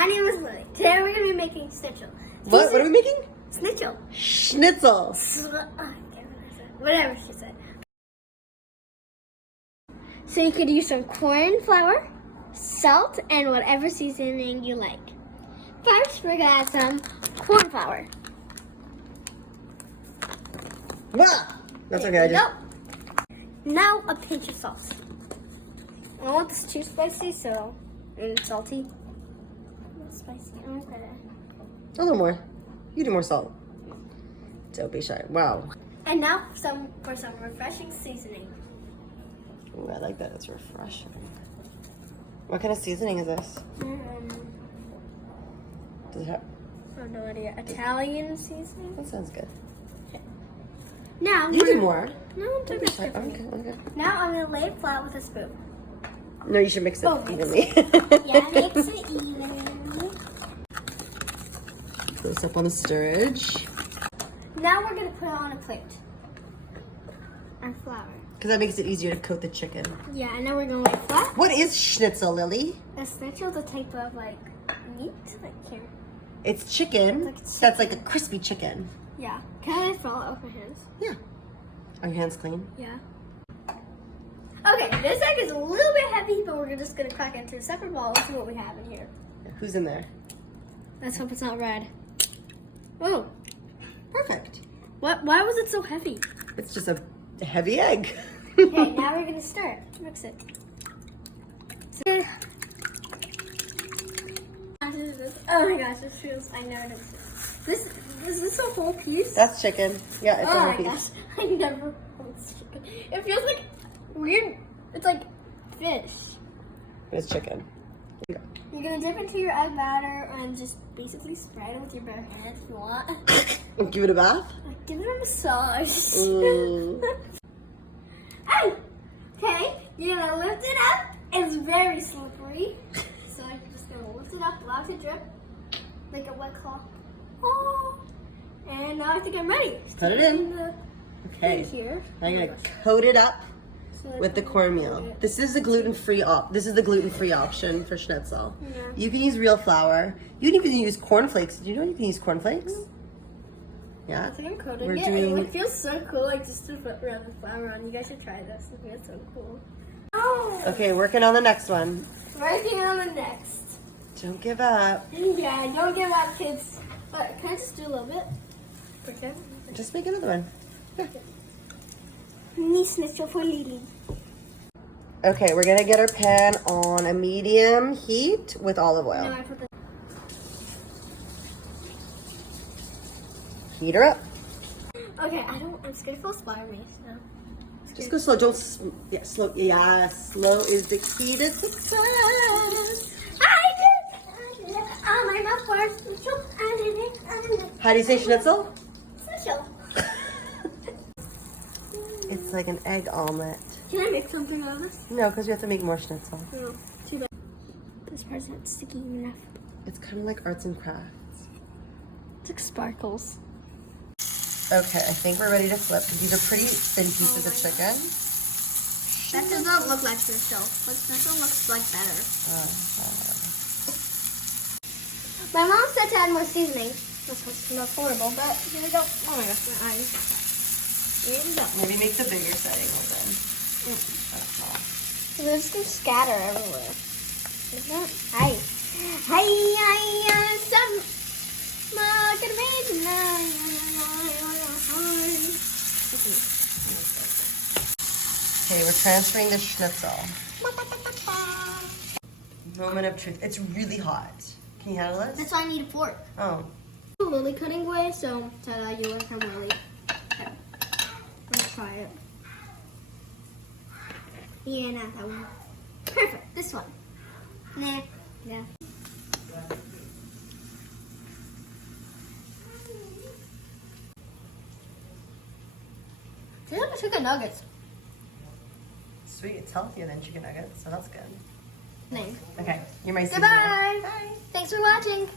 My name is Lily. Today we're going to be making schnitzel. What are we making? Schnitzel. Schnitzel. Whatever she said. So you could use some corn flour, salt, and whatever seasoning you like. First, we're going to add some corn flour. Ah, that's okay. Now a pinch of salt. I don't want this too spicy, so it's salty. Spicy. Okay. A little more. You do more salt. Don't be shy. Wow. And now for some refreshing seasoning. Ooh, I like that. It's refreshing. What kind of seasoning is this? Does it have? I have no idea. Italian seasoning. That sounds good. Now You do more. No, I'm doing Okay, okay. Now I'm gonna lay it flat with a spoon. No, you should mix it evenly. Yeah, mix it evenly. Put this up on the stirrage. Now we're gonna put it on a plate. Our flour. Because that makes it easier to coat the chicken. Yeah, and now we're gonna lay it flat. What is schnitzel, Lily? A schnitzel is a type of like meat, like here. It's chicken. That's like a crispy chicken. Yeah. Can I fall out with my hands? Yeah. Are your hands clean? Yeah. Okay, this egg is a little bit heavy, but we're just gonna crack it into a separate bowl and see what we have in here. Yeah. Who's in there? Let's hope it's not red. Oh. Perfect. What? Why was it so heavy? It's just a heavy egg. Okay, now we're gonna stir it. Mix it. Oh my gosh, this feels. I never noticed this. Is this a whole piece? That's chicken. Yeah, it's a whole piece. Gosh, I never hold chicken. It feels like weird. It's like fish. It's chicken. You're gonna dip into your egg batter and just basically spread it with your bare hands if you want. Give it a bath? Give it a massage. Mm. Hey! Okay, you're gonna lift it up. It's very slippery. So I'm just gonna lift it up, allow it to drip like a wet cloth. Oh! And now I think I'm ready. Put it in. Okay. Here. Now you're gonna coat it up with the cornmeal. This is the gluten-free option for schnitzel. Yeah. You can use real flour. You can even use cornflakes. Do you know you can use cornflakes? Yeah. I think I'm coating We're it. doing- It feels so cool, like just to put around the flour on. You guys should try this. It feels so cool. Oh! Okay, working on the next one. Working on the next. Don't give up. Yeah, don't give up, kids. Can I just do a little bit? Okay. Just make another one. Knee schnitzel for Lily. Okay, we're gonna get our pan on a medium heat with olive oil. Now I put the Heat her up. Okay, I'm scared it will spire me, so. Just go slow. Don't. Slow. Yeah, slow is the key to success. I did it! My mouth works. How do you say schnitzel? Schnitzel. It's like an egg omelet. Can I make something out of this? No, because we have to make more schnitzel. No, too bad. This part's not sticky enough. It's kind of like arts and crafts. It's like sparkles. Okay, I think we're ready to flip. These are pretty thin pieces of chicken. That does not look like schnitzel. But schnitzel looks like better. My mom said to add more seasoning. This smells horrible, but here we go. Oh my gosh, my eyes. Here we go. Maybe make the bigger setting open. That's all. So they're just gonna scatter everywhere. Hi. Hi, some. Okay, we're transferring the schnitzel. Moment of truth. It's really hot. Can you handle it? That's why I need a fork. Oh. Lily cutting way, so ta-da, you learn from Lily. Okay. Let's try it. Yeah, not that one. Perfect. This one. Nah. Yeah. These are the chicken nuggets. Sweet. It's healthier than chicken nuggets, so that's good. Thanks. Okay, you're my Goodbye. Bye. Thanks for watching.